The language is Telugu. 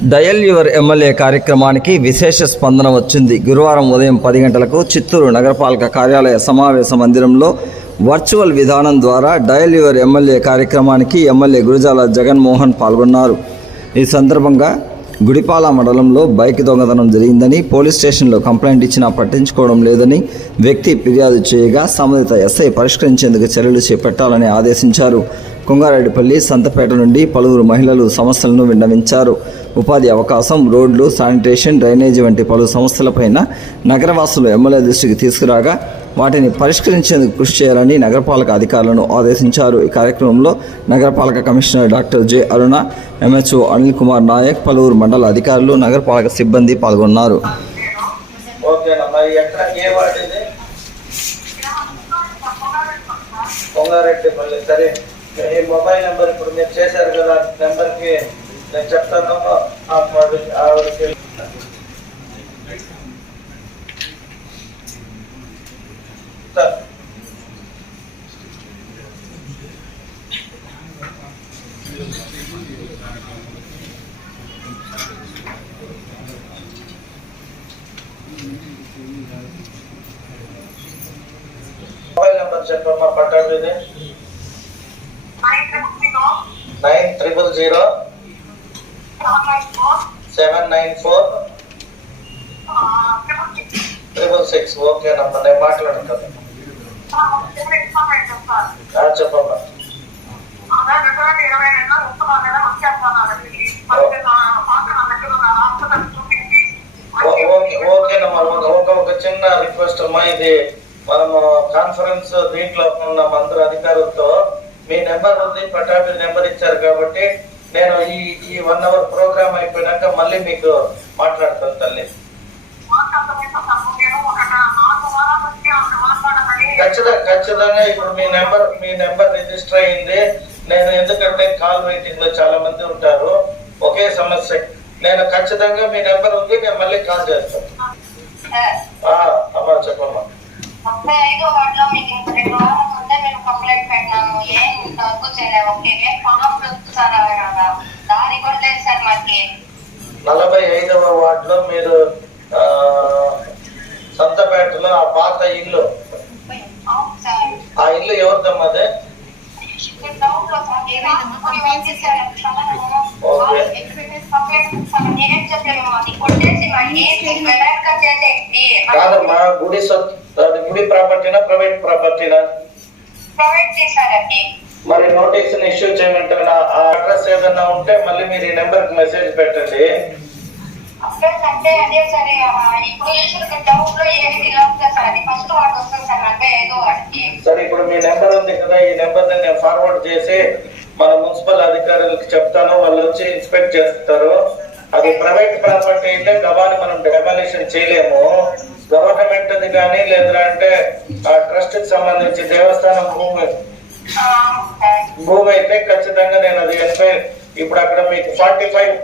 డయల్ యువర్ ఎమ్మెల్యే కార్యక్రమానికి విశేష స్పందన వచ్చింది. గురువారం ఉదయం 10 గంటలకు చిత్తూరు నగరపాలక కార్యాలయ సమావేశ మందిరంలో వర్చువల్ విధానం ద్వారా డయల్ యువర్ ఎమ్మెల్యే కార్యక్రమానికి ఎమ్మెల్యే గురజాల జగన్మోహన్ పాల్గొన్నారు. ఈ సందర్భంగా గుడిపాల మండలంలో బైక్ దొంగతనం జరిగిందని, పోలీస్ స్టేషన్లో కంప్లైంట్ ఇచ్చినా పట్టించుకోవడం లేదని వ్యక్తి ఫిర్యాదు చేయగా సంబంధిత ఎస్ఐ పరిష్కరించేందుకు చర్యలు చేపట్టాలని ఆదేశించారు. కొంగారెడ్డిపల్లి, సంతపేట నుండి పలువురు మహిళలు సమస్యలను విన్నవించారు. ఉపాధి అవకాశం, రోడ్లు, శానిటేషన్, డ్రైనేజీ వంటి పలు సమస్యలపైన నగరవాసులు ఎమ్మెల్యే దృష్టికి తీసుకురాగా వాటిని పరిష్కరించేందుకు కృషి చేయాలని నగరపాలక అధికారులను ఆదేశించారు. ఈ కార్యక్రమంలో నగరపాలక కమిషనర్ డాక్టర్ జె అరుణ, ఎంహెచ్ఓ అనిల్ కుమార్ నాయక్, పలువురు మండల అధికారులు, నగరపాలక సిబ్బంది పాల్గొన్నారు. ఈ మొబైల్ నెంబర్ ఇప్పుడు మీరు చేశారు కదా, నెంబర్కి నేను చెప్తాను. ఆవిడకి మొబైల్ నెంబర్ చెప్పమ్మా. పట్టాభిది 9000 794 666. ఓకేనమ్మా, నేను మాట్లాడుతాను. చెప్పమ్మా. ఓకేనమ్మా, ఒక చిన్న రిక్వెస్ట్ అమ్మా. ఇది మనము కాన్ఫరెన్స్ దీంట్లో ఉన్న అందరు అధికారులతో మీ నెంబర్ ఉంది, పటాభి నెంబర్ ఇచ్చారు కాబట్టి నేను ఈ 1 అవర్ ప్రోగ్రామ్ అయిపోయినాక మళ్ళీ మీకు మాట్లాడతాను తల్లి. ఖచ్చితంగా ఇప్పుడు మీ నెంబర్ రిజిస్టర్ అయింది. నేను ఎందుకంటే కాల్ వెయిటింగ్ లో చాలా మంది ఉంటారు, ఒకే సమస్య. నేను ఖచ్చితంగా మీ నెంబర్ ఉంది, నేను మళ్ళీ కాల్ చేస్తాను. అమ్మా చెప్పమ్మా. 35వ వార్డులో మీకు 2 వారాల ముందే మేము కంప్లైంట్ పెట్టినాము. ఏం ఇంతవరకు చేయలేము. దాని కూడా లేదు సార్ మాకి. 45వ వార్డులో మీరు సంతపేటలో ఆ పాత ఇల్లు, ఆ ఇల్లు ఎవరిదమ్మదే? కాదమ్మా, గుడి ప్రాపర్టీనా ప్రైవేట్ ప్రాపర్టీనా? మరి నోటీసులు ఇష్యూ చేయమంటారా? ఆ అడ్రస్ ఏదైనా ఉంటే మళ్ళీ మీరు ఈ నెంబర్ కి మెసేజ్ పెట్టండి. సరే, ఇప్పుడు మీ నెంబర్ ఉంది కదా, ఈ నెంబర్ నేను ఫార్వర్డ్ చేసి మన మున్సిపల్ అధికారులకు చెప్తాను. వాళ్ళు వచ్చి ఇన్స్పెక్ట్ చేస్తారు. అది ప్రైవేట్ ప్రాపర్టీ అయితే గవాని మనం డెమాలిషన్ చేయలేము. గవర్నమెంట్ అది కానీ లేదంటే ఆ ట్రస్ట్ కి సంబంధించి దేవస్థానం భూమి అయితే ఖచ్చితంగా నేను అది ఇప్పుడు అక్కడ మీకు 45